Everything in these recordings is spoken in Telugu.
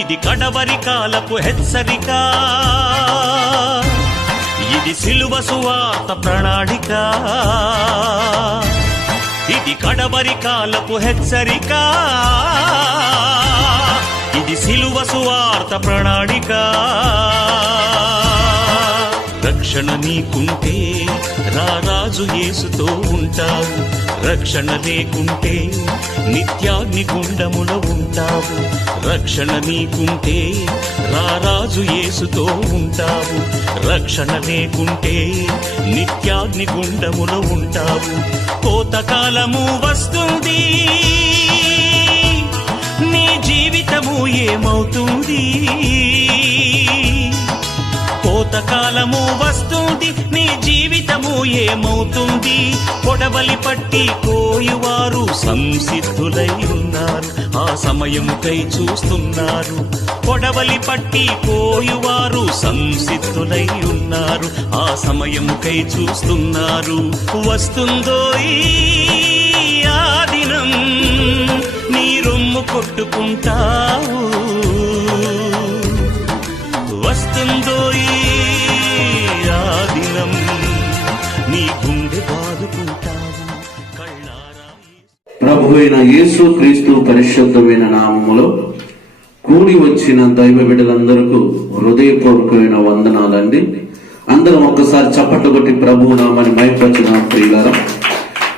ఇది కడవరి కాలపు హెచ్చరిక, ఇది సిలువ సువార్త ప్రణాళిక. ఇది కడవరి కాలపు హెచ్చరిక, ఇది సిలువ సువార్త ప్రణాళిక. రక్షణ నీకుంటే రారాజు యేసుతో ఉంటావు, రక్షణ లేకుంటే నిత్యాగ్ని గుండములో ఉంటావు. రక్షణ నీకుంటే రారాజు యేసుతో ఉంటావు, రక్షణ లేకుంటే నిత్యాగ్ని గుండములో ఉంటావు. కోతకాలము వస్తుంది, నీ జీవితము ఏమవుతుంది? కోతకాలము వస్తుంది, నీ జీవితము ఏమవుతుంది? పొడవలి పట్టి కోయువారు సంసిద్ధులై ఉన్నారు, ఆ సమయముకై చూస్తున్నారు. పొడవలి పట్టి కోయువారు సంసిద్ధులై ఉన్నారు, ఆ సమయముకై చూస్తున్నారు. వస్తుందో ఆ దినం, నీ రొమ్ము కొట్టుకుంటావు. వస్తుందో ఆ దినం, నీ గుండె బాదుకుంటావు కళ్ళారా. ప్రభువైన యేసు క్రీస్తు పరిశుద్ధమైన నామములో కూడి వచ్చిన దైవ బిడ్డలందరికీ హృదయపూర్వకమైన వందనాలండి. అందరం ఒక్కసారి చప్పట్లు కొట్టి ప్రభు నామని మైపరచుదాం ప్రియులారా.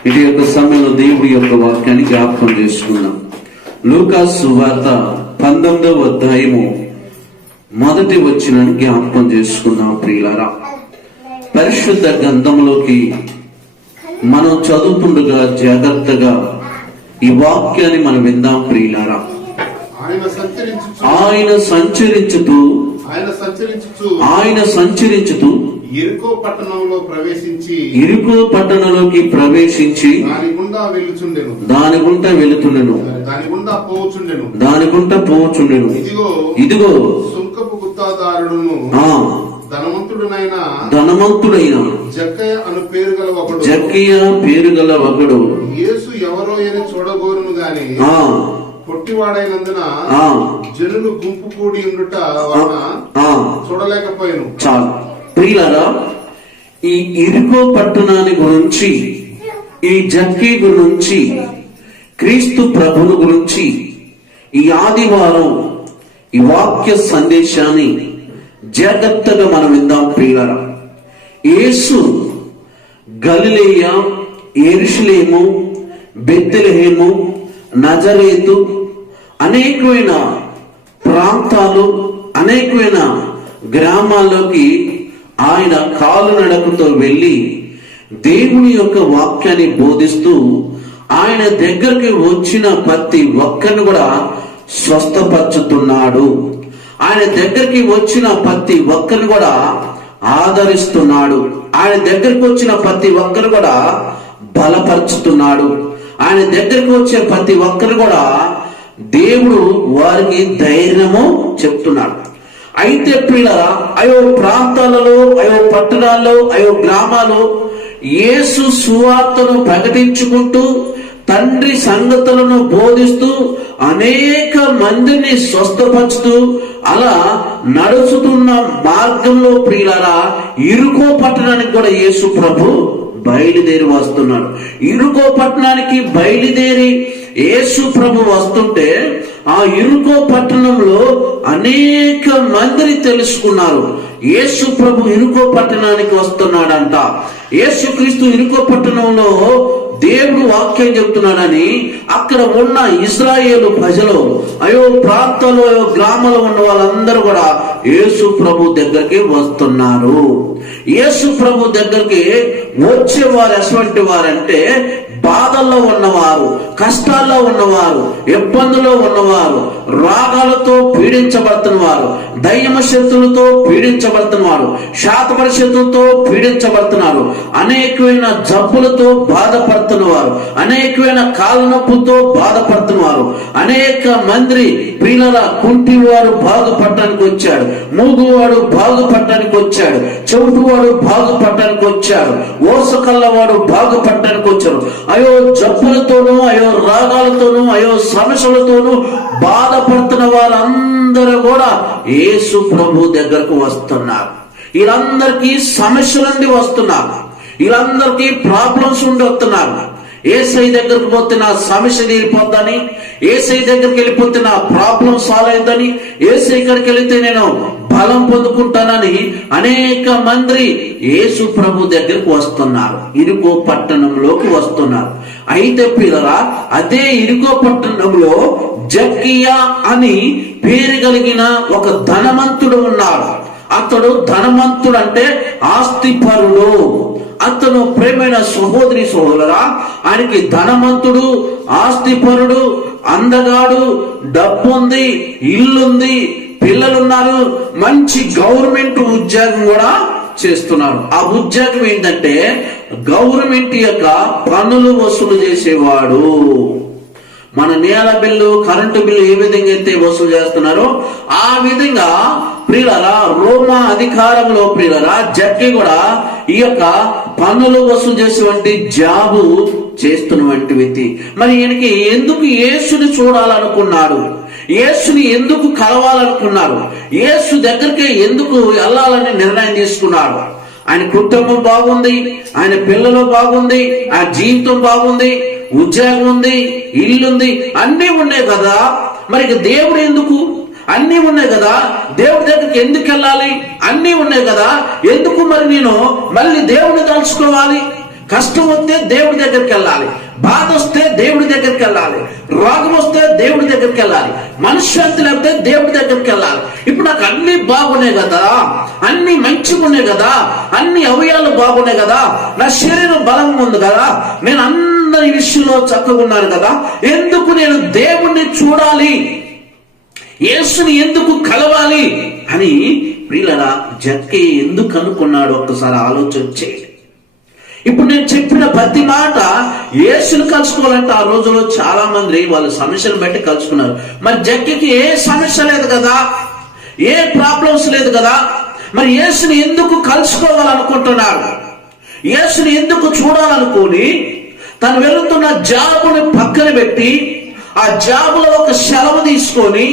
ఇది యొక్క సమయంలో దేవుడి యొక్క వాక్యాన్ని జ్ఞాపకం చేసుకుందాం. లూకాసు సువార్త 19వ అధ్యాయము మొదటి వచనాన్ని జ్ఞాపకం చేసుకుందాం ప్రియులారా. పరిశుద్ధ గ్రంథంలోకి మనం చదువుతుండగా జాగ్రత్తగా ఈ వాక్యాన్ని మనం విందాం ప్రియులారా. ఆయన సంచరించుతూ యెరికో పట్టణంలోకి ప్రవేశించి దాని గుంట పోచుండెను. ఇదిగో సుంకపు గుత్తాదారుడును ధనవంతుడైన జక్కయ్య పేరు గల ఒకడు యేసు ఎవరో అని చూడగోరును గాని పొట్టివాడైనందున జనులు గుంపు కూడి ఉండుట వలన చూడలేకపోయాను. చాలు ప్రియులారా, ఈ యెరికో పట్టణాన్ని గురించి, ఈ జక్కీ గురించి, క్రీస్తు ప్రభుని గురించి ఈ ఆదివారం ఈ వాక్య సందేశాన్ని జాగ్రత్తగా మనం విందాం ప్రియులారా. యేసు గలిలయ, యెరూషలేము, బెత్లెహేము, నజరేతు అనేకమైన ప్రాంతాలు, అనేకమైన గ్రామాల్లోకి ఆయన కాలునడకతో వెళ్ళి దేవుని యొక్క వాక్యాన్ని బోధిస్తూ ఆయన దగ్గరికి వచ్చిన ప్రతి ఒక్కరిని కూడా స్వస్థపరచుతున్నాడు. ఆయన దగ్గరికి వచ్చిన ప్రతి ఒక్కరిని కూడా ఆదరిస్తున్నాడు. ఆయన దగ్గరికి వచ్చిన ప్రతి ఒక్కరు కూడా బలపరుచుతున్నాడు. ఆయన దగ్గరికి వచ్చే ప్రతి ఒక్కరు కూడా దేవుడు వారికి ధైర్యము చెప్తున్నాడు. అయితే పిల్లరా, అయో ప్రాంతాలలో, అయో పట్టణాల్లో, అయో గ్రామాల్లో యేసు సువార్తను ప్రకటించుకుంటూ తండ్రి సంగతులను బోధిస్తూ అనేక మందిని స్వస్థపరుచుతూ అలా నడుచుతున్న మార్గంలో ప్రియులారా యెరికో పట్టణానికి కూడా యేసు ప్రభు బయలుదేరి వస్తున్నాడు. యెరికో పట్టణానికి బయలుదేరి యేసు ప్రభు వస్తుంటే ఆ యెరికో పట్టణంలో అనేక మందిని తెలుసుకున్నారు. యేసు ప్రభు యెరికో పట్టణానికి వస్తున్నాడంట. యేసు క్రీస్తు యెరికో పట్టణంలో దేవుడు వాక్యం చెప్తున్నాడని అక్కడ ఉన్న ఇశ్రాయేలు ప్రజలు, అయో ప్రాంతాల్లో, అయో గ్రామంలో ఉన్న వాళ్ళందరూ కూడా యేసు ప్రభు దగ్గరికి వస్తున్నారు. యేసు ప్రభు దగ్గరికి వచ్చేవారు ఎటువంటి వారంటే బాధల్లో ఉన్నవారు, కష్టాల్లో ఉన్నవారు, ఇబ్బందుల్లో ఉన్నవారు, రోగాలతో పీడించబడుతున్న వారు, దయ్యమ శక్తులతో పీడించబడుతున్న వారు, శాతపరిశక్తులతో పీడించబడుతున్నారు, అనేకమైన జబ్బులతో బాధపడుతున్న వారు, అనేకమైన కాళ్ళ నొప్పులతో బాధపడుతున్న వారు, అనేక మంది పిల్లల కుంటివాడు బాగుపడటానికి వచ్చాడు, మూగువాడు బాగుపడటానికి వచ్చాడు, చెవుటువాడు బాగుపడటానికి వచ్చాడు, ఓసకల్లవాడు బాగుపడటానికి వచ్చాడు. అయో జబ్బులతోనూ, అయో రాగాలతోనూ, అయో సమస్యలతోనూ బాధపడుతున్న వారందరూ వీళ్ళందరూ కూడా యేసు ప్రభు దగ్గరకు వస్తున్నారు. వీళ్ళందరికీ సమస్యల నుండి వస్తున్నారు. వీళ్ళందరికీ ప్రాబ్లమ్స్ ఉండి వస్తున్నారు. యేసయ్య దగ్గరకు పోతే నా సమస్య తీరిపోద్దని, యేసయ్య దగ్గరికి వెళ్ళిపోతే నా ప్రాబ్లం సాల్వ్ అవుతుందని, యేసయ్య దగ్గరికి వెళితే నేను బలం పొందుకుంటానని అనేక మంది యేసు ప్రభు దగ్గరకు వస్తున్నారు. ఇరుకో పట్టణంలోకి వస్తున్నారు. అయితే పిల్లరా, అదే ఇరుకో పట్టణంలో జక్కయ్య అని పేరు కలిగిన ఒక ధనవంతుడు ఉన్నాడు. అతడు ధనవంతుడు అంటే ఆస్తిపరుడు. అతను ప్రేమైన సహోదరి సహోదరా, ఆయనకి ధనవంతుడు, ఆస్తిపరుడు, అందగాడు, డబ్బు ఉంది, ఇల్లుంది, పిల్లలున్నారు, మంచి గవర్నమెంట్ ఉద్యోగం కూడా చేస్తున్నారు. ఆ ఉద్యోగం ఏంటంటే గవర్నమెంట్ యొక్క పన్నులు వసూలు చేసేవాడు. మన నేల బిల్లు, కరెంటు బిల్లు ఏ విధంగా అయితే వసూలు చేస్తున్నారో ఆ విధంగా ప్రియులరా రోమా అధికారంలో ప్రియులరా జక్కి కూడా ఈ యొక్క పన్నులు వసూలు చేసేటువంటి జాబు చేస్తున్నటువంటి వ్యక్తి. మరి ఈయనకి ఎందుకు యేసుని చూడాలనుకున్నాడు? యేసుని ఎందుకు కలవాలనుకున్నారు? యేసు దగ్గరికి ఎందుకు వెళ్ళాలని నిర్ణయం తీసుకున్నాడు? ఆయన కుటుంబం బాగుంది, ఆయన పిల్లలు బాగుంది, ఆ జీవితం బాగుంది, ఉద్యోగం ఉంది, ఇల్లుంది, అన్నీ ఉన్నాయి కదా. మరి దేవుడు ఎందుకు? అన్నీ ఉన్నాయి కదా, దేవుడి దగ్గరికి ఎందుకు వెళ్ళాలి? అన్నీ ఉన్నాయి కదా, ఎందుకు మరి నేను మళ్ళీ దేవుడిని తలుచుకోవాలి? కష్టం వస్తే దేవుడి దగ్గరికి వెళ్ళాలి, బాధ వస్తే దేవుడి దగ్గరికి వెళ్ళాలి, రోగం వస్తే దేవుడి దగ్గరికి వెళ్ళాలి, మనశ్శాంతి లేకపోతే దేవుడి దగ్గరికి వెళ్ళాలి. ఇప్పుడు నాకు అన్ని బాగున్నాయి కదా, అన్ని మంచిగా ఉన్నాయి కదా, అన్ని అవయాలు బాగున్నాయి కదా, నా శరీరం బలంగా ఉంది కదా, నేను అందరి విషయంలో చక్కగా ఉన్నాను కదా, ఎందుకు నేను దేవుణ్ణి చూడాలి, యేసుని ఎందుకు కలవాలి అని ప్రియులరా జక్కీ ఎందుకు అనుకున్నాడు? ఒక్కసారి ఆలోచన చేయండి. ఇప్పుడు నేను చెప్పిన ప్రతి మాట యేసుని కలుసుకోవాలంటే ఆ రోజుల్లో చాలా మంది వాళ్ళ సమస్యను బట్టి కలుసుకున్నారు. మరి జక్కీకి ఏ సమస్య లేదు కదా, ఏ ప్రాబ్లమ్స్ లేదు కదా, మరి యేసుని ఎందుకు కలుసుకోవాలనుకుంటున్నాడు? యేసుని ఎందుకు చూడాలనుకుని తను వెళుతున్న జాబుని పక్కన పెట్టి ఆ జాబులో ఒక సెలవు తీసుకొని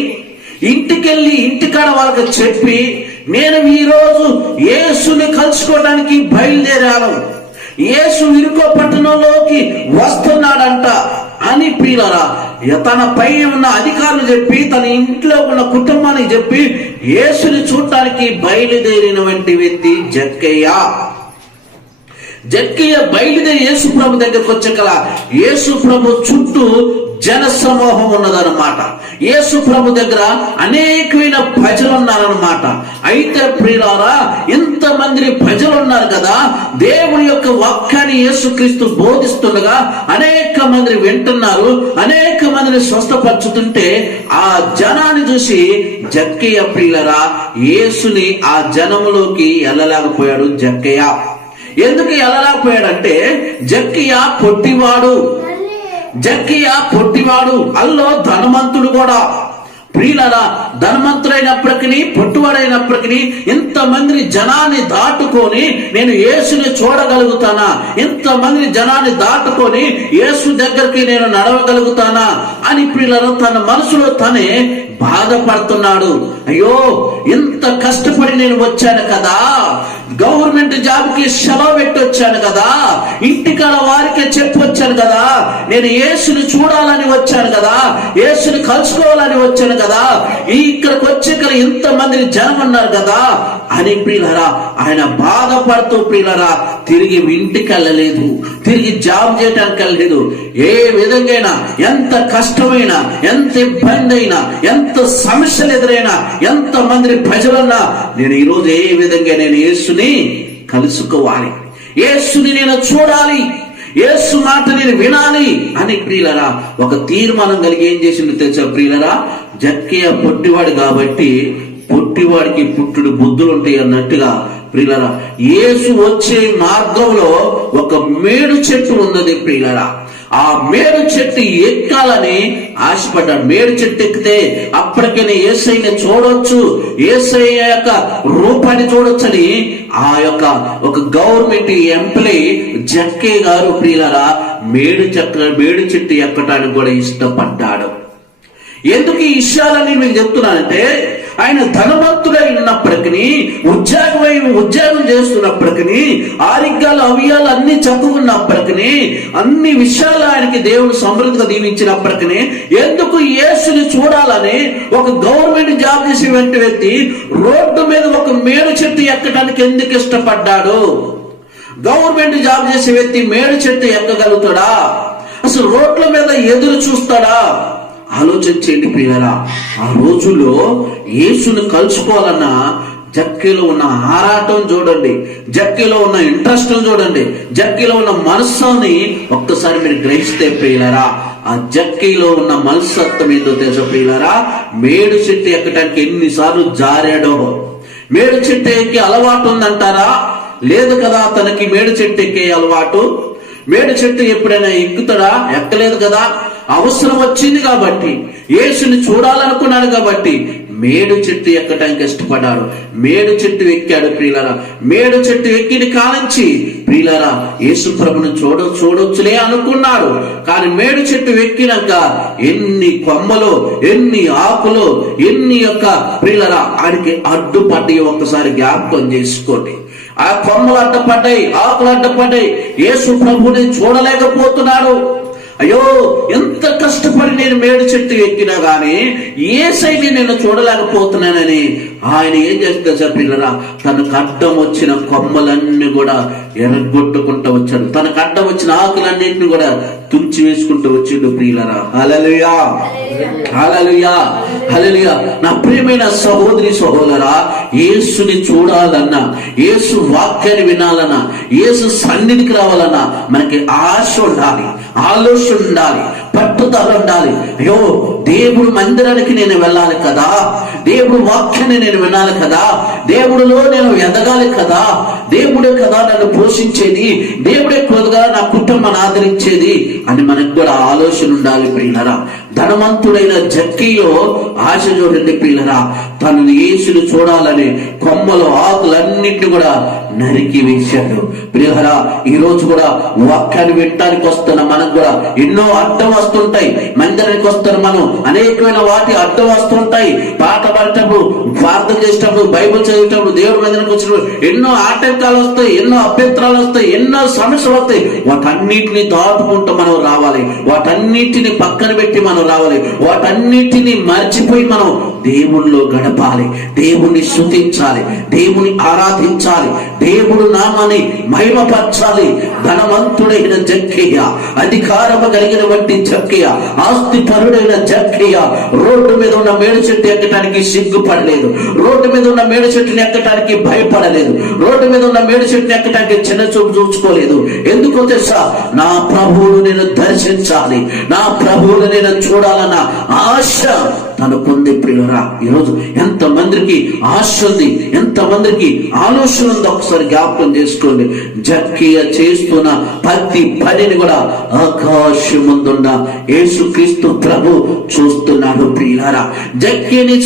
ఇంటికెళ్ళి ఇంటికాడ వాళ్ళకి చెప్పి నేను ఈరోజు యేసుని కలుసుకోవడానికి బయలుదేరాను, యేసు ఇరుకో పట్టణంలోకి వస్తున్నాడంట అని ప్రియులారా తన పై ఉన్న అధికారులు చెప్పి తన ఇంట్లో ఉన్న కుటుంబానికి చెప్పి యేసుని చూడటానికి బయలుదేరినటువంటి వ్యక్తి జక్కయ్య. జక్కయ్య బయలుదేరి యేసు ప్రభు దగ్గరకు వచ్చేకల యేసు ప్రభు చుట్టూ జన సమూహం ఉన్నదన్నమాట. యేసు ప్రభు దగ్గర అనేకమైన ప్రజలు ఉన్నారన్నమాట. అయితే ప్రియులారా ఇంతమంది ప్రజలు ఉన్నారు కదా, దేవుని యొక్క వాక్యాన్ని యేసుక్రీస్తు బోధిస్తుండగా అనేక మంది వింటున్నారు, అనేక మందిని స్వస్థపరచుతుంటే ఆ జనాన్ని చూసి జక్కయ్య ప్రియులారా యేసుని ఆ జనములోకి వెళ్ళలేకపోయాడు జక్కయ్య. ఎందుకు వెళ్ళలేకపోయాడంటే జక్కయ్య పొట్టివాడు, జక్కయ్య పొట్టివాడు, అల్లో ధనవంతుడు కూడా. ప్రియులారా ధనవంతుడైనప్పటికీ పొట్టివాడైనప్పటికీ ఇంతమంది జనాన్ని దాటుకొని నేను యేసుని చూడగలుగుతానా, ఇంతమంది జనాన్ని దాటుకొని యేసు దగ్గరికి నేను నడవగలుగుతానా అని ప్రియులారా తన మనసులో తనే బాధపడుతున్నాడు. అయ్యో ఇంత కష్టపడి నేను వచ్చాను కదా, గవర్నమెంట్ జాబ్ కి సెలవు పెట్టి వచ్చాను కదా, ఇంటికాడ వారికే చెప్పొచ్చాను కదా, నేను యేసుని చూడాలని వచ్చాను కదా, యేసుని కలుసుకోవాలని వచ్చాను కదా, ఇక్కడికి వచ్చి ఇక్కడ ఇంతమంది జనం ఉన్నారు కదా అని ప్రియులారా ఆయన బాధపడుతూ ప్రియులారా తిరిగి ఇంటికి వెళ్ళలేదు, తిరిగి జాబ్ చేయడానికి వెళ్ళలేదు. ఏ విధంగా ఎంత కష్టమైనా, ఎంత ఇబ్బంది అయినా, ఎంత సమస్యలు ఎదురైనా, ఎంత మంది ప్రజలున్నా నేను ఈరోజు ఏ విధంగా నేను యేసుని కలుసుకోవాలి, యేసుని నేను చూడాలి, యేసు మాట నేను వినాలి అని ప్రియులరా ఒక తీర్మానం కలిగి ఏం చేసింది తెలుసా ప్రియులరా? జక్కయ్య పొట్టివాడు కాబట్టి పొట్టివాడికి పుట్టుడు బుద్ధులు ఉంటాయి అన్నట్టుగా ప్రియులరా యేసు వచ్చే మార్గంలో ఒక మేడు చెట్టు ఉన్నది ప్రియులరా. ఆ మేడు చెట్టు ఎక్కాలని ఆశపడ్డాడు. మేడు చెట్టు ఎక్కితే అప్పటికైనా యేసయ్యని చూడొచ్చు, యేసయ్య యొక్క రూపాన్ని చూడొచ్చని ఆ యొక్క ఒక గవర్నమెంట్ ఎంప్లాయీ జక్కయ్య గారు ప్రియులరా మేడు చెట్టు ఎక్కడానికి కూడా ఇష్టపడ్డాడు. ఎందుకు ఈ విషయాలని మీకు చెప్తున్నానంటే ఆయన ధనవంతుడై ఉన్నప్పటికీ, ఉద్యోగం చేస్తున్నప్పటికీ, ఆరోగ్యాలు అవయాలు అన్ని చదువుకున్నప్పటికీ, అన్ని విషయాలు ఆయనకి దేవుడు సమృద్ధిగా దీవించినప్పటికీ, ఎందుకు యేసుని చూడాలని ఒక గవర్నమెంట్ జాబ్ చేసే వ్యక్తి రోడ్డు మీద ఒక మేడు చెట్టు ఎక్కడానికి ఎందుకు ఇష్టపడ్డాడు? గవర్నమెంట్ జాబ్ చేసే వ్యక్తి మేడు చెట్టు ఎక్కగలుగుతాడా? అసలు రోడ్ల మీద ఎదురు చూస్తాడా? ఆలోచించండి ప్రియులారా. ఆ రోజుల్లో యేసుని కలుసుకోవాలన్నా జక్కీలో ఉన్న ఆరాటం చూడండి, జక్కీలో ఉన్న ఇంట్రెస్ట్ చూడండి, జక్కీలో ఉన్న మనస్సుని ఒక్కసారి మీరు గ్రహిస్తే ప్రియులారా, ఆ జక్కీలో ఉన్న మనస్తత్వం ఏందో తెలుసా ప్రియులారా? మేడు చెట్టు ఎక్కడానికి ఎన్నిసార్లు జారాడో. మేడు చెట్టు ఎక్కే అలవాటు ఉందంటారా? లేదు కదా, తనకి మేడు చెట్టు ఎక్కే అలవాటు. మేడు చెట్టు ఎప్పుడైనా ఎక్కుతాడా? ఎక్కలేదు కదా. అవసరం వచ్చింది కాబట్టి, యేసుని చూడాలనుకున్నాడు కాబట్టి మేడు చెట్టు ఎక్కడానికి ఇష్టపడ్డాడు. మేడు చెట్టు ఎక్కాడు ప్రియులారా. మేడు చెట్టు ఎక్కిన కాలంచి ప్రియులారా యేసు ప్రభుని చూడొచ్చులే అనుకున్నాడు. కానీ మేడు చెట్టు ఎక్కినాక ఎన్ని కొమ్మలు, ఎన్ని ఆకులు, ఎన్ని యొక్క ప్రియులారా ఆడికి అడ్డుపడ్డాయి. ఒక్కసారి జ్ఞాపకం చేసుకోండి. ఆ కొమ్మలు అడ్డపడ్డాయి, ఆకులు అడ్డపడ్డాయి. యేసు ప్రభుని చూడలేకపోతున్నాడు. అయ్యో, ఎంత కష్టపడి నేను మేడు చెట్టు ఎక్కినా గానీ యేసయ్యని నేను చూడలేకపోతున్నానని ఆయన ఏం చేస్తే సార్ పిల్లరా, తనకు అడ్డం వచ్చిన కొమ్మలన్నీ కూడా ఎరగొట్టుకుంటూ వచ్చాడు. తనకు అడ్డం వచ్చిన ఆకులన్నింటినీ కూడా తుంచి వేసుకుంటూ వచ్చిండు ప్రియులరా. హల్లెలూయా, హల్లెలూయా, హల్లెలూయా. నా ప్రియమైన సహోదరి సహోదరా, యేసుని చూడాలన్నా, యేసు వాక్యాన్ని వినాలన్నా, యేసు సన్నిధికి రావాలన్నా మనకి ఆశ ఉండాలి, ఆలోచన ఉండాలి, పట్టుదల ఉండాలి. అయ్యో, దేవుడు మందిరానికి నేను వెళ్ళాలి కదా, దేవుడు వాక్యాన్ని నేను వినాలి కదా, దేవుడిలో నేను ఎదగాలి కదా, దేవుడే కదా నన్ను పోషించేది, దేవుడే కదా నా కుటుంబాన్ని ఆదరించేది అని మనకు కూడా ఆలోచన ఉండాలి ప్రియులరా. ధనవంతుడైన జక్కీయో ఆశ చూడండి ప్రియులరా, తను యేసుని చూడాలని కొమ్మలు ఆకులన్నింటినీ కూడా నరికి వేశాడు ప్రియులరా. ఈ రోజు కూడా వాక్యాన్ని వినటానికి వస్తున్న మనకు కూడా ఎన్నో అడ్డం వస్తుంటాయి. మందిరానికి వస్తున్న మనం అనేకమైన వాటి అడ్డం వస్తుంటాయి. పాట పాడేటప్పుడు, ప్రార్థన చేసేటప్పుడు, బైబిల్ చదివేటప్పుడు, దేవుడి మందిరానికి వచ్చినప్పుడు ఎన్నో ఆటంకాలు వస్తాయి, ఎన్నో అభ్యంతరాలు వస్తాయి, ఎన్నో సమస్యలు వస్తాయి. వాటన్నిటిని దాటుకుంటూ మనం రావాలి, వాటన్నిటిని పక్కన పెట్టి మనం రావాలి, వాటన్నిటిని మర్చిపోయి మనం దేవుణ్ణిలో గడపాలి, దేవుణ్ణి స్తుతించాలి, దేవుని ఆరాధించాలి, దేవుడు నామాన్ని మహిమపరచాలి. ధనవంతుడైన జక్కయ్య, అధికారము కలిగిన వంటి జక్కయ్య, ఆస్తి పరుడైన జక్కయ్య రోడ్డు మీద ఉన్న మేడు చెట్టు ఎక్కడానికి సిగ్గుపడలేదు, రోడ్డు మీద ఉన్న మేడు చెట్టుని ఎక్కడానికి భయపడలేదు, రోడ్డు మీద ఉన్న మేడు చెట్టుని ఎక్కడానికి చిన్న చూపు చూసుకోలేదు. ఎందుకో తెలుసా? నా ప్రభువును నేను దర్శించాలి, నా ప్రభువును నేను చూడాలన్న ఆశ తనకుంది ప్రియురా. ఈరోజు ఎంత మందికి ఆశ ఉంది, ఎంత మందికి ఆలోచన ఉంది, ఒకసారి జ్ఞాపకం చేసుకోండి. జక్కయ్య చేస్తున్న ప్రతి పనిని కూడా ఆకాశముందున్న యేసుక్రీస్తు ప్రభు చూస్తున్నాడు ప్రియులారా. జక్కయ్య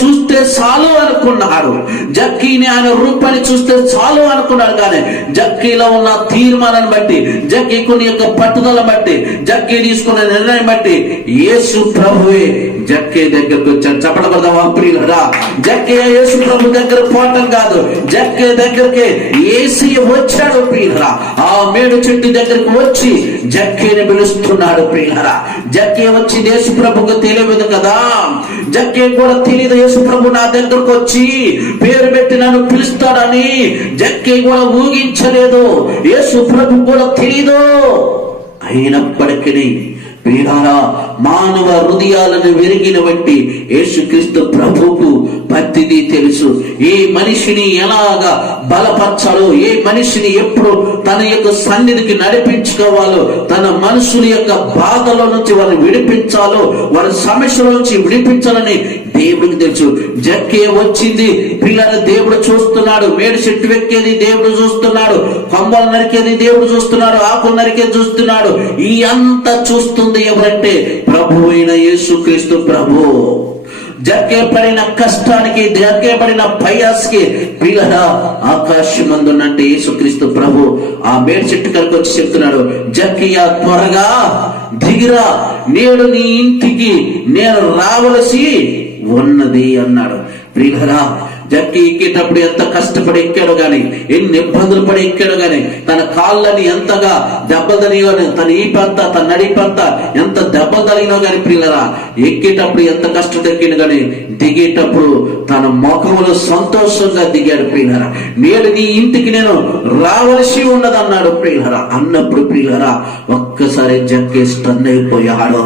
చూస్తే చాలు అనుకున్నాడు, జక్కీని ఆయన రూపాన్ని చూస్తే చాలు అనుకున్నాడు. కానీ జక్కీలో ఉన్న తీర్మానాన్ని బట్టి, జక్కీకుని యొక్క పట్టుదల బట్టి, జక్కీ తీసుకున్న నిర్ణయం బట్టి యేసు ప్రభువే జక్కయ్య దగ్గరకు వచ్చాడు. చెప్పడబడదామా ప్రియులారా? జక్కయ్య యేసు ప్రభు దగ్గర పోవటం కాదు, జక్కయ్య దగ్గరికి యేసయ్య వచ్చాడు ప్రియులారా. ఆ మేడు చెట్టు దగ్గరికి వచ్చి జక్కయ్యని పిలుస్తున్నాడు ప్రియులారా. జక్కయ్య వచ్చి యేసు ప్రభుకు తెలియదు కదా, జక్కయ్య కూడా తెలియదు యేసు ప్రభు నా దగ్గరకు వచ్చి పేరు పెట్టి నన్ను పిలుస్తాడని జక్కయ్య కూడా ఊహించలేదు, యేసు ప్రభు కూడా తెలియదు. అయినప్పటికీ ప్రియులారా, మానవ హృదయాలను విరిగిన వంటి యేసుక్రీస్తు ప్రభువుకు ప్రతిదీ తెలుసు. ఏ మనిషిని ఎలాగా బలపరచాలో, ఏ మనిషిని ఎప్పుడు తన యొక్క సన్నిధికి నడిపించుకోవాలో, తన మనసుల యొక్క బాధలో నుంచి వారిని విడిపించాలో, వారి సమస్యల నుంచి విడిపించాలని దేవుడికి తెలుసు. జక్కయ్య వచ్చింది పిల్లల దేవుడు చూస్తున్నాడు, మేడు చెట్టు ఎక్కేది దేవుడు చూస్తున్నాడు, కొమ్మలు నరికేది దేవుడు చూస్తున్నాడు, ఆకులు నరికేది చూస్తున్నాడు. ఈ అంతా చూస్తుంది ఎవరంటే ప్రభు అయిన యేసుక్రీస్తు ప్రభు. జక్కయ్య పడిన కష్టానికి, జక్కయ్య పడిన ప్రయాసకి పిల్లల ఆకాశమందున్నట్టు యేసుక్రీస్తు ప్రభు ఆ మేడు చెట్టు కరకు వచ్చి చెప్తున్నాడు, జక్కయ్య త్వరగా దిగిరా, నేడు నీ ఇంటికి నేను రావలసి ఉన్నది అన్నాడు. ప్రియులారా, జక్కి ఎక్కేటప్పుడు ఎంత కష్టపడి ఎక్కాడు గాని, ఎన్ని ఇబ్బందులు పడి ఎక్కాడు గాని, తన కాళ్ళని ఎంతగా దెబ్బలు తగిలినో, తన ఈపంతా తన నడిపంతా ఎంత దెబ్బలు తగిలినో గాని, ప్రియులారా, ఎక్కేటప్పుడు ఎంత కష్టం ఎక్కిన గాని, దిగేటప్పుడు తన ముఖములో సంతోషంగా దిగాడు. ప్రియులారా, నేడు నీ ఇంటికి నేను రావలసి ఉన్నదన్నాడు. ప్రియులారా, అన్నప్పుడు ప్రియులారా ఒక్కసారి జక్కి స్టన్ అయిపోయాడు.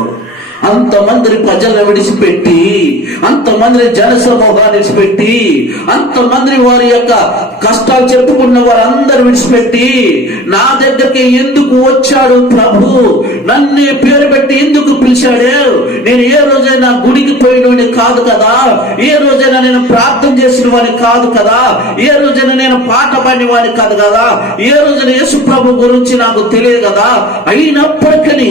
అంతమంది ప్రజలను విడిచిపెట్టి, అంతమంది జన సమూహాన్ని విడిచిపెట్టి, అంతమంది వారి యొక్క కష్టాలు చెప్పుకున్న వారందరూ విడిచిపెట్టి నా దగ్గరికి ఎందుకు వచ్చాడు ప్రభు? నన్నే పేరు పెట్టి ఎందుకు పిలిచాడు? నేను ఏ రోజైనా గుడికి పోయినోని కాదు కదా, ఏ రోజైనా నేను ప్రార్థన చేసిన వాడిని కాదు కదా, ఏ రోజైనా నేను పాట పాడిన వాడిని కాదు కదా, ఏ రోజైనా యేసు ప్రభు గురించి నాకు తెలియదు కదా, అయినప్పటికీ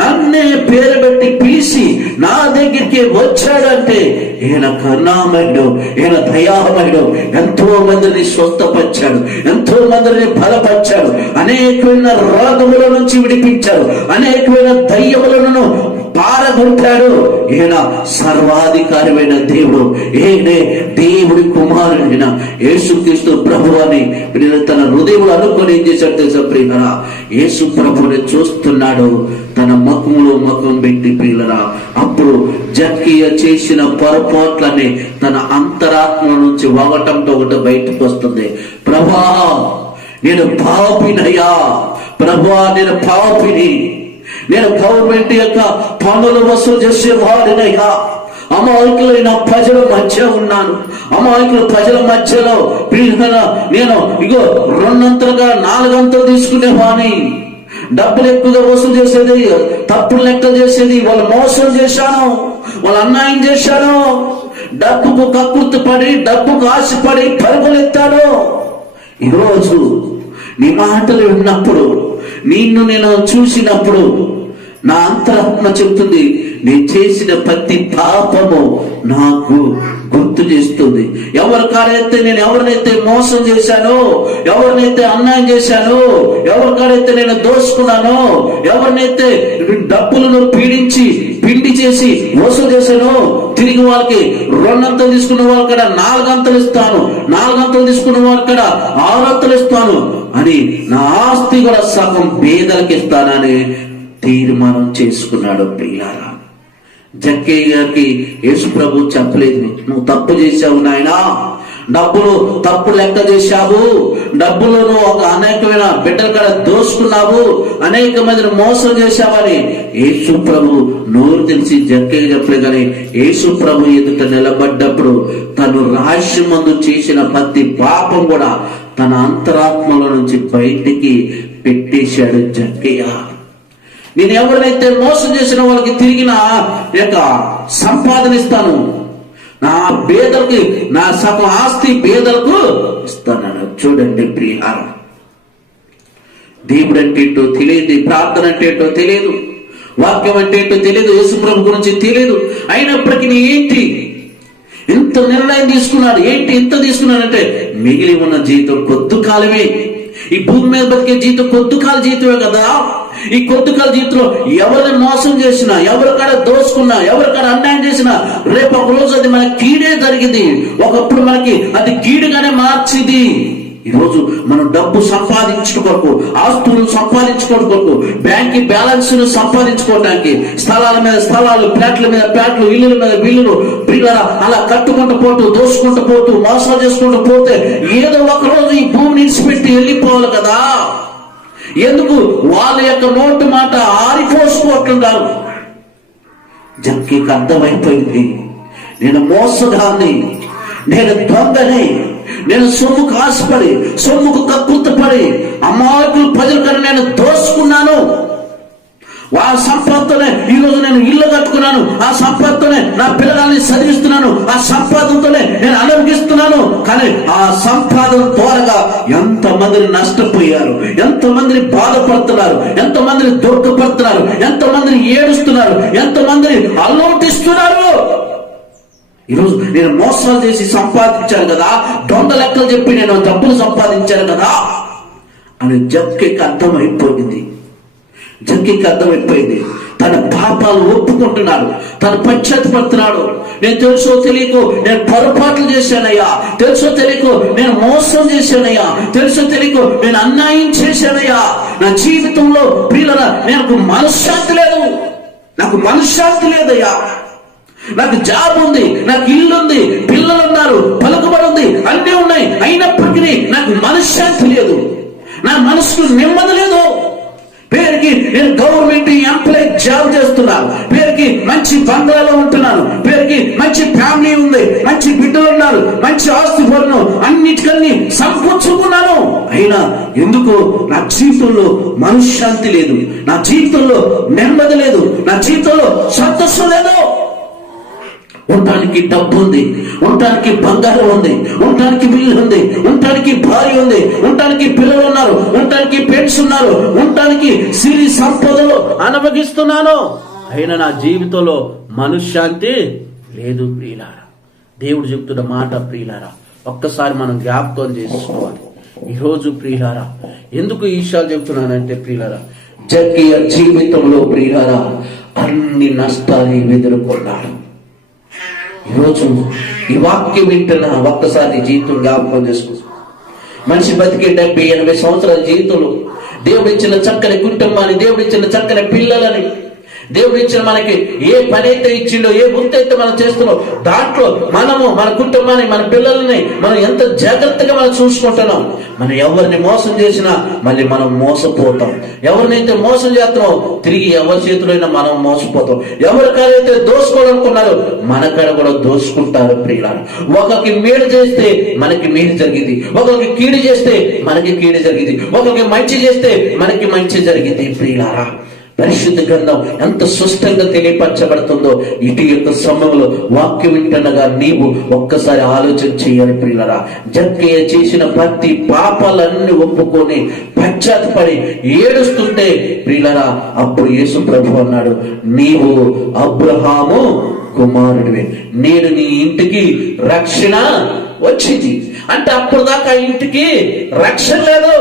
నన్నే పేరు పెట్టి పిలిచి నా దగ్గరికి వచ్చాడంటే ఈయన కరుణామయుడు, ఈయన దయామయుడు. ఎంతో మందిని స్వస్థపరిచాడు, ఎంతో మందిని బలపరిచాడు, అనేకమైన రోగముల నుంచి విడిపించాడు, అనేకమైన దయ్యములను పారగొట్టాడు. ఈయన సర్వాధికారమైన దేవుడు, ఈయనే దేవుడి కుమారుడైన యేసుక్రీస్తు ప్రభు అని తన హృదయంలో అనుకొని ఏం చేశాడు తెలుసా ప్రియులరా? యేసు ప్రభుని చూస్తున్నాడు, తన ముఖంలో ముఖం పెట్టి ప్రియులరా. అప్పుడు జక్కయ్య చేసిన పొరపాట్లని తన అంతరాత్మ నుంచి ఒకటంతో ఒకటి బయటకు వస్తుంది. ప్రభా, నేను పాపినయ్యా, ప్రభా నేను పాపిని, నేను గవర్నమెంట్ యొక్క పన్నులు వసూలు చేసే వాడినయ్యా, అమాయకులైన ప్రజల మధ్య ఉన్నాను, అమాయకుల ప్రజల మధ్యలో నేను ఇగో 2 4 తీసుకునేవాణి, డబ్బులు ఎక్కువగా వసూలు చేసేది, తప్పుడు లెక్క చేసేది, వాళ్ళు మోసం చేశాను, వాళ్ళు అన్యాయం చేశాను, డబ్బుకు కక్కుర్తి పడి, డబ్బుకు ఆశపడి పరుగులెత్తాను. ఈరోజు నీ మాటలు విన్నప్పుడు, నిన్ను నేను చూసినప్పుడు నా అంతరాత్మ చెబుతుంది, నేను చేసిన ప్రతి పాపము నాకు గుర్తు చేస్తుంది. ఎవరికారైతే నేను ఎవరినైతే మోసం చేశానో, ఎవరినైతే అన్యాయం చేశానో, ఎవరికారైతే నేను దోసుకున్నానో, ఎవరినైతే డబ్బులను పీడించి పిండి చేసి మోసం చేశానో, తిరిగి వాళ్ళకి 2 తీసుకున్న వాళ్ళక్కడ 4 ఇస్తాను, 4 తీసుకున్న వాళ్ళక్కడ 6 ఇస్తాను అని, నా ఆస్తి కూడా సగం పేదలకు ఇస్తానని తీర్మానం చేసుకున్నాడు. ప్రియులారా, జక్కయ్య గారికి యేసు ప్రభు చెప్పలేదు, నువ్వు తప్పు చేశావు నాయనా, డబ్బులు తప్పు లెక్క చేశావు, డబ్బులు నువ్వు ఒక అనేకమైన బిడ్డల కాడ దోసుకున్నావు, అనేక మందిని మోసం చేశావని యేసు ప్రభు నోరు తెలిసి జక్కయ్య చెప్పలే. కానీ యేసు ప్రభు ఎదుట నిలబడ్డప్పుడు తను రహస్యమందు చేసిన ప్రతి పాపం కూడా తన అంతరాత్మలో నుంచి బయటికి పెట్టేశాడు జక్కయ్య. నేను ఎవరినైతే మోసం చేసిన వాళ్ళకి తిరిగిన యొక్క సంపాదన ఇస్తాను, నా పేదలకి నా సగం ఆస్తి పేదలకు ఇస్తాను. చూడండి ప్రియారా, దేవుడు అంటే ఏంటో తెలియదు, ప్రార్థన అంటే ఏంటో తెలియదు, వాక్యం అంటే ఏంటో తెలియదు, యేసుప్రభు గురించి తెలియదు. అయినప్పటికీ ఏంటి ఇంత నిర్ణయం తీసుకున్నాడు? ఏంటి ఇంత తీసుకున్నాడంటే, మిగిలి ఉన్న జీవితం కొద్ది కాలమే, ఈ భూమి మీద బతికే జీవితం కొద్ది కాల జీవితమే కదా. ఈ కొద్ది కాల జీవితంలో ఎవరిని మోసం చేసినా, ఎవరికాడ దోసుకున్నా, ఎవరికాడ అన్యాయం చేసినా, రేపు ఒక రోజు అది మనకి కీడే జరిగింది, ఒకప్పుడు మనకి అది కీడుగానే మార్చింది. ఈరోజు మనం డబ్బు సంపాదించడం కొరకు, ఆస్తులను సంపాదించుకోవడం కొరకు, బ్యాంక్ బ్యాలెన్స్ ను సంపాదించుకోవడానికి, స్థలాల మీద స్థలాలు, ప్లాట్ల మీద ప్లాట్లు, ఇల్లుల మీద బిల్లులు, అలా కట్టుకుంటూ పోతూ, దోసుకుంటూ పోతూ, మోసాలు చేసుకుంటూ పోతే ఏదో ఒక రోజు ఈ భూమిని ఇచ్చిపెట్టి వెళ్ళిపోవాలి కదా. ఎందుకు వాళ్ళ యొక్క నోటు మాట ఆరిపోసుకుంటున్నారు? జక్కీకి అర్థమైపోయింది, నేను మోసగాన్ని, నేను దొంగని, నేను సొమ్ముకు ఆశపడి, సొమ్ముకు కక్కుర్తిపడి అమాయకులు ప్రజల కన్నా నేను దోసుకున్నాను. వాళ్ళ సంపదతోనే ఈరోజు నేను ఇల్లు కట్టుకున్నాను, ఆ సంపదతోనే నా పిల్లల్ని చదివిస్తున్నాను, ఆ సంపాదనతోనే నేను అనుభవిస్తున్నాను. కానీ ఆ సంపాదన ద్వారాగా ఎంతమందిని నష్టపోయారు, ఎంతమందిని బాధపడుతున్నారు, ఎంతమందిని దుఃఖపడుతున్నారు, ఎంతమందిని ఏడుస్తున్నారు, ఎంతమందిని అల్లోటిస్తున్నారు. ఈరోజు నేను మోసాలు చేసి సంపాదించాను కదా, దొంగ లెక్కలు చెప్పి నేను డబ్బులు సంపాదించాను కదా అని జక్కీకి అర్థమైపోయింది. జక్కీకి అర్థమైపోయింది, తన పాపాలను ఒప్పుకుంటున్నాడు, తను పశ్చాత్తపడుతున్నాడు. నేను తెలుసో తెలియకో నేను పొరపాట్లు చేశానయ్యా, తెలుసో తెలియకో నేను మోసం చేశానయ్యా, తెలుసో తెలియకో నేను అన్యాయం చేశానయ్యా. నా జీవితంలో ప్రియులారా నాకు మనశ్శాంతి లేదు, నాకు మనశ్శాంతి లేదయ్యా. నాకు జాబ్ ఉంది, నాకు ఇల్లు ఉంది, పిల్లలు ఉన్నారు, పలుకుబడి ఉంది, అన్నీ ఉన్నాయి, అయినప్పటికీ నాకు మనశ్శాంతి లేదు, నా మనసుకు నెమ్మది లేదు. పేరుకి నేను గవర్నమెంట్ ఎంప్లాయ్ జాబ్ చేస్తున్నాను, పేరుకి మంచి బంగ్లాలో ఉంటున్నాను, పేరుకి మంచి ఫ్యామిలీ ఉంది, మంచి బిడ్డలు ఉన్నారు, మంచి ఆస్తి పొరను అన్నిటికన్నీ సంపూర్చుకున్నాను. అయినా ఎందుకు నా జీవితంలో మనశ్శాంతి లేదు, నా జీవితంలో నెమ్మది లేదు, నా జీవితంలో సంతోషం లేదు. ఉండటానికి డబ్బు ఉంది, ఉండటానికి బంగారం ఉంది, ఉండటానికి బిల్లు ఉంది, ఉండటానికి భార్య ఉంది, ఉండటానికి పిల్లలు ఉన్నారు, ఉండటానికి పెట్స్ ఉన్నారు, ఉండటానికి సిరి సంపదలు అనుభవిస్తున్నాను. అయినా నా జీవితంలో మనశ్శాంతి లేదు ప్రియులారా. దేవుడు చెప్తున్న మాట ప్రియులారా ఒక్కసారి మనం జ్ఞాపకం చేసుకోవాలి. ఈరోజు ప్రియులారా ఎందుకు ఈ విషయాలు చెప్తున్నానంటే ప్రియులారా జక్కయ్య జీవితంలో ప్రియులారా అన్ని నష్టాలు ఎదుర్కొన్నాడు. ఈరోజు ఈ వాక్యం వింటున్నా ఒక్కసారి జీవితం జ్ఞాపకం చేసుకో. మనిషి బతికే 70-80 సంవత్సరాల జీవితంలో దేవుడిచ్చిన చక్కని కుటుంబాన్ని, దేవుడిచ్చిన చక్కని పిల్లలని, దేవుడిచ్చిన మనకి ఏ పని అయితే ఇచ్చిండో, ఏ వృత్తి అయితే మనం చేస్తున్నాం, దాంట్లో మనము మన కుటుంబాన్ని, మన పిల్లల్ని మనం ఎంత జాగ్రత్తగా మనం చూసుకుంటున్నాం. మనం ఎవరిని మోసం చేసినా మళ్ళీ మనం మోసపోతాం. ఎవరినైతే మోసం చేస్తున్నాం తిరిగి ఎవరి చేతులైనా మనం మోసపోతాం. ఎవరికైతే దోసుకోవాలనుకున్నారో మన కాడ కూడా దోసుకుంటారు ప్రియులారా. ఒకరికి మేలు చేస్తే మనకి మేలు జరిగింది, ఒకరికి కీడు చేస్తే మనకి కీడు జరిగింది, ఒకరికి మంచి చేస్తే మనకి మంచి జరిగింది ప్రియులారా. పరిశుద్ధ గ్రంథం ఎంత స్పష్టంగా తెలియపరచబడుతుందో ఇటు యొక్క సమయంలో వాక్యం వింటుండగా నీవు ఒక్కసారి ఆలోచన చేయాలి ప్రియులారా. జక్కయ్య చేసిన ప్రతి పాపాలన్నీ ఒప్పుకొని పశ్చాత్తపడి ఏడుస్తుంటే ప్రియులారా అప్పుడు యేసు ప్రభు అన్నాడు, నీవు అబ్రహాము కుమారుడివే, నేను నీ ఇంటికి రక్షణ వచ్చింది. అంటే అప్పుడు దాకా ఇంటికి రక్షణ లేదు,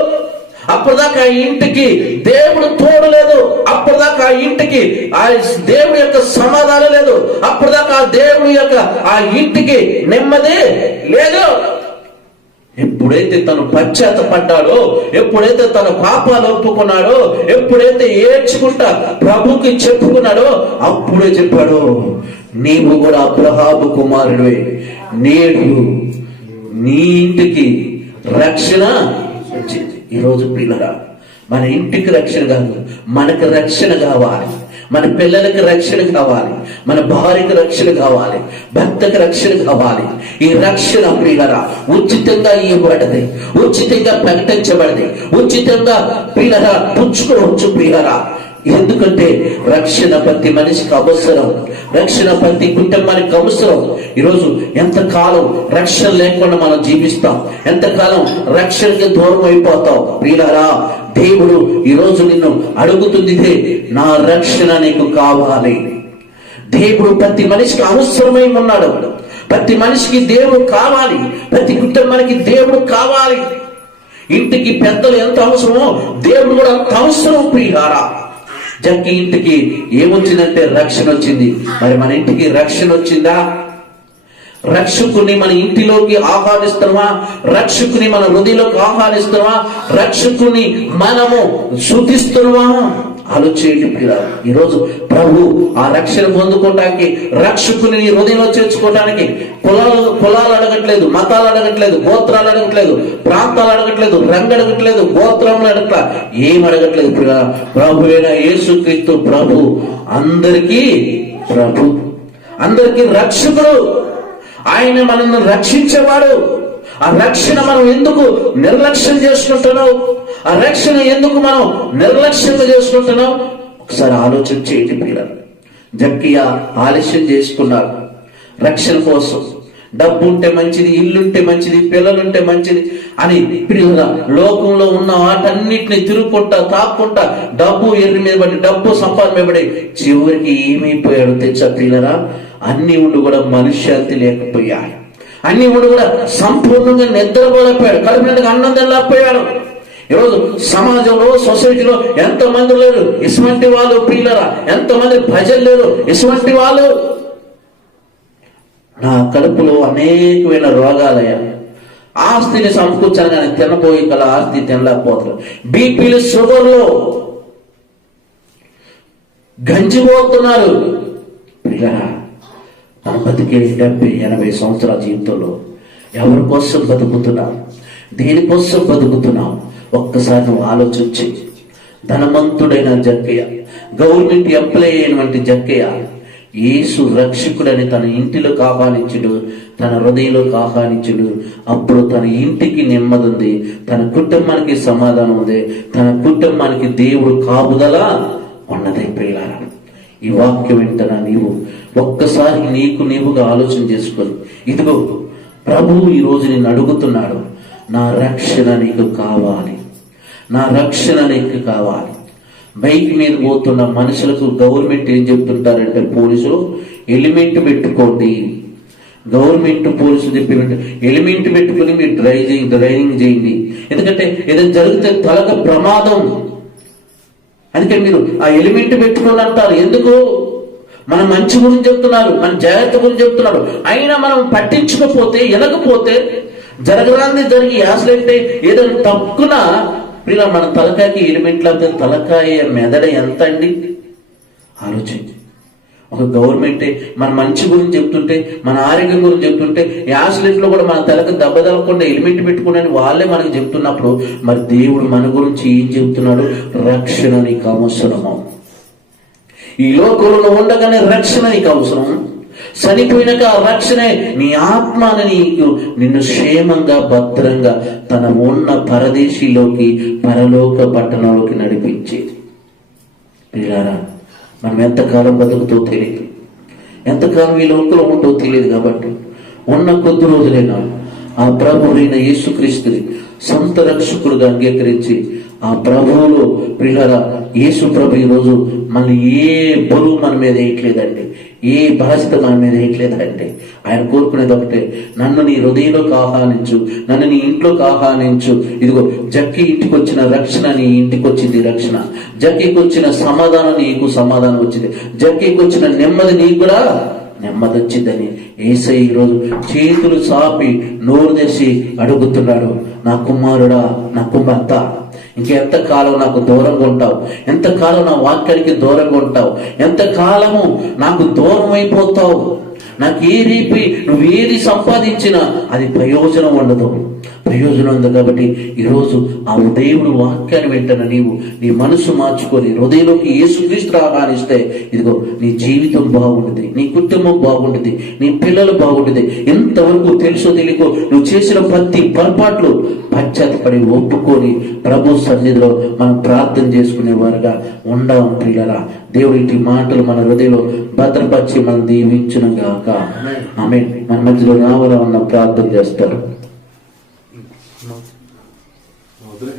అప్పటిదాకా ఆ ఇంటికి దేవుడు తోడు లేదు, అప్పటిదాకా ఆ ఇంటికి ఆ దేవుడి యొక్క సమాధానం లేదు, అప్పటిదాకా ఆ దేవుడి యొక్క ఆ ఇంటికి నెమ్మది లేదు. ఎప్పుడైతే తను పశ్చాత్తపడ్డాడో, ఎప్పుడైతే తన పాపాలు ఒప్పుకున్నాడో, ఎప్పుడైతే ఏడ్చుకుంటా ప్రభుకి చెప్పుకున్నాడో అప్పుడే చెప్పాడు, నీవు కూడా అబ్రహాము కుమారుడివే, నేడు నీ ఇంటికి రక్షణ వచ్చింది. ఈరోజు పిల్లరా మన ఇంటికి రక్షణ కాదు, మనకు రక్షణ కావాలి, మన పిల్లలకి రక్షణ కావాలి, మన భార్యకి రక్షణ కావాలి, భర్తకి రక్షణ కావాలి. ఈ రక్షణ ప్రియులరా ఉచితంగా ఇవ్వబడది, ఉచితంగా ప్రకటించబడది, ఉచితంగా ప్రియులరా పుచ్చుకోవచ్చు ప్రియులరా. ఎందుకంటే రక్షణ ప్రతి మనిషికి అవసరం, రక్షణ ప్రతి కుటుంబానికి అవసరం. ఈరోజు ఎంతకాలం రక్షణ లేకుండా మనం జీవిస్తాం, ఎంతకాలం రక్షణకి దూరం అయిపోతాం ప్రియులారా. దేవుడు ఈరోజు నిన్ను అడుగుతుంది, నా రక్షణ నీకు కావాలి. దేవుడు ప్రతి మనిషికి అవసరమై ఉన్నాడు, ప్రతి మనిషికి దేవుడు కావాలి, ప్రతి కుటుంబానికి దేవుడు కావాలి. ఇంటికి పెద్దలు ఎంత అవసరమో దేవుడు కూడా అంత అవసరం ప్రియులారా. జక్కి ఇంటికి ఏమొచ్చిందంటే రక్షణ వచ్చింది. మరి మన ఇంటికి రక్షణ వచ్చిందా? రక్షకుని మన ఇంటిలోకి ఆహ్వానిస్తున్నామా? రక్షకుని మన హృదయంలోకి ఆహ్వానిస్తున్నామా? రక్షకుని మనము శుద్ధిస్తున్నామా? ఆలోచించండి. ఈరోజు ప్రభు ఆ రక్షణ పొందుకోవడానికి, రక్షకుని హృదయంలో చేర్చుకోవడానికి కులాలు అడగట్లేదు, మతాలు అడగట్లేదు, గోత్రాలు అడగట్లేదు, ప్రాంతాలు అడగట్లేదు, రంగు అడగట్లేదు, గోత్రములు అడగట్లా, ఏం అడగట్లేదు. ప్రభువైన యేసుక్రీస్తు ప్రభు అందరికీ ప్రభు, అందరికీ రక్షకుడు, ఆయన మనల్ని రక్షించేవాడు. ఆ రక్షణ మనం ఎందుకు నిర్లక్ష్యం చేసుకుంటున్నాం? ఆ రక్షణ ఎందుకు మనం నిర్లక్ష్యంగా చేసుకుంటున్నాం? ఒకసారి ఆలోచన చేయండి పిల్లలు. జక్కయ్య ఆలస్యం చేసుకున్నారు రక్షణ కోసం. డబ్బు ఉంటే మంచిది, ఇల్లుంటే మంచిది, పిల్లలుంటే మంచిది అని పిల్లల లోకంలో ఉన్న వాటన్నిటిని తిరుగుకుంటా తాక్కుంటా డబ్బు ఎర్రి మీద పడి, డబ్బు సంపాదన మీద పడి చివరికి ఏమైపోయాడు తెచ్చా పిల్లరా? అన్ని ఉండి కూడా మనశ్శాంతి లేకపోయాడు, అన్ని ఉండి కూడా సంపూర్ణంగా నిద్రపోలేకపోయాడు, కడుపు నిండుగా అన్నం తినలేకపోయాడు. ఈరోజు సమాజంలో సొసైటీలో ఎంతో మంది లేరు ఇటువంటి వాళ్ళు ప్రియులరా, ఎంతో మంది ప్రజలు లేరు ఇటువంటి వాళ్ళు. నా కడుపులో అనేకమైన రోగాలయ్యా, ఆస్తిని సమకూర్చాను కానీ తినబోయే కల ఆస్తి తినలేకపోతున్నారు. బీపీలు షుగర్లు గంజిపోతున్నారు. ప్రియులరా, మన బతికే 70-80 సంవత్సరాల జీవితంలో ఎవరి కోసం బతుకుతున్నాం, దేనికోసం బతుకుతున్నాం? ఒక్కసారి నువ్వు ఆలోచించి. ధనవంతుడైన జక్కయ్య, గవర్నమెంట్ ఎంప్లాయీ అయినటువంటి జక్కయ్య యేసు రక్షకుడని తన ఇంటిలోకి ఆహ్వానించుడు, తన హృదయంలోకి ఆహ్వానించుడు. అప్పుడు తన ఇంటికి నెమ్మది ఉంది, తన కుటుంబానికి సమాధానం ఉంది, తన కుటుంబానికి దేవుడు కాపుదల ఉన్నదే. ప్రియులారా, ఈ వాక్యం వెంటనే నీవు ఒక్కసారి నీవుగా ఆలోచన చేసుకొని, ఇదిగో ప్రభువు ఈరోజు నిన్ను అడుగుతున్నాడు, నా రక్షణ నీకు కావాలి, నా రక్షణ నీకు కావాలి. బైక్ మీద పోతున్న మనుషులకు గవర్నమెంట్ ఏం చెప్తుంటారంటే, పోలీసులు ఎలిమెంట్ పెట్టుకోండి. గవర్నమెంట్ పోలీసులు చెప్పినట్టు ఎలిమెంట్ పెట్టుకుని మీరు డ్రైవింగ్ చేయండి, ఎందుకంటే ఏదైనా జరిగితే తలకు ప్రమాదం. అందుకని మీరు ఆ ఎలిమెంట్ పెట్టుకోండి అంటారు. ఎందుకు? మన మంచి గురించి చెప్తున్నారు, మన జాగ్రత్త గురించి చెప్తున్నారు. అయినా మనం పట్టించుకోపోతే, వినకపోతే జరగరాంది జరిగి యాక్సిడెంట్ ఏదైనా తక్కువ ఇలా మన తలకాయకి ఎలిమెంట్ లేకపోతే తలకాయ మెదడ ఎంత అండి? ఆలోచించి. ఒక గవర్నమెంటే మన మంచి గురించి చెప్తుంటే, మన ఆరోగ్యం గురించి చెప్తుంటే, యాక్సిడెంట్ లో కూడా మన తలకు దెబ్బ తగలకుండా ఎలిమెంట్ పెట్టుకుని వాళ్ళే మనకి చెప్తున్నప్పుడు, మరి దేవుడు మన గురించి ఏం చెప్తున్నాడు? రక్షణ నీకు అవసరము. ఈ లోకంలో ఉండగానే రక్షణ నీకు అవసరం. చనిపోయినాక ఆ రక్షణే నీ ఆత్మని నిన్ను క్షేమంగా భద్రంగా తన ఉన్న పరదేశీలోకి పరలోక పట్టణంలోకి నడిపించేది. పిల్లారా, మనం ఎంతకాలం బతుకుతో తెలియదు, ఎంతకాలం ఈ లోకంలో ఉంటో తెలియదు. కాబట్టి ఉన్న కొద్ది రోజులైనా ఆ ప్రభువైన యేసుక్రీస్తుని సొంత రక్షకుడుగా అంగీకరించి ఆ ప్రభువులో పిల్లరా, యేసు ప్రభు ఈరోజు మన ఏ బరువు మన మీద వేయట్లేదండి, ఏ బాధ్యత మన మీద వేయట్లేదండి. ఆయన కోరుకునేది ఒకటే, నన్ను నీ హృదయంలోకి ఆహ్వానించు, నన్ను నీ ఇంట్లోకి ఆహ్వానించు. ఇదిగో జక్కి ఇంటికి వచ్చిన రక్షణ నీ ఇంటికి వచ్చింది రక్షణ, జక్కికి వచ్చిన సమాధానం నీకు సమాధానం వచ్చింది, జక్కికి వచ్చిన నెమ్మది నీకు కూడా నెమ్మది వచ్చిందని యేసయ్య ఈరోజు చేతులు చాపి నోరు తెసి అడుగుతున్నాడు, నా కుమారుడా, నా కుమార్తె, ఇంకెంతకాలం నాకు దూరంగా ఉంటావు? ఎంతకాలం నా వాక్యానికి దూరంగా ఉంటావు? ఎంతకాలము నాకు దూరం అయిపోతావు? నాకు ఏ రీపి నువ్వు ఏది సంపాదించినా అది ప్రయోజనం ఉండదు, ప్రయోజనం ఉంది. కాబట్టి ఈరోజు ఆ దేవుడు వాక్యాన్ని వెంటనే నీవు నీ మనసు మార్చుకొని హృదయంలోకి యేసుక్రీస్తు ఆహ్వానిస్తే, ఇదిగో నీ జీవితం బాగుంటుంది, నీ కుటుంబం బాగుంటుంది, నీ పిల్లలు బాగుంటుంది. ఎంతవరకు తెలుసో తెలియకో నువ్వు చేసిన ప్రతి పొరపాట్లు పశ్చాత్తపడి ఒప్పుకొని ప్రభు సన్నిధిలో మనం ప్రార్థన చేసుకునేవారుగా ఉండాం. ప్రియులారా, దేవుడి ఇంటి మాటలు మన హృదయంలో భద్రపరిచి మనం దీవించును గాక. ఆమేన్. మన మధ్యలో రావాలని ప్రార్థన చేస్తారు. వదిలే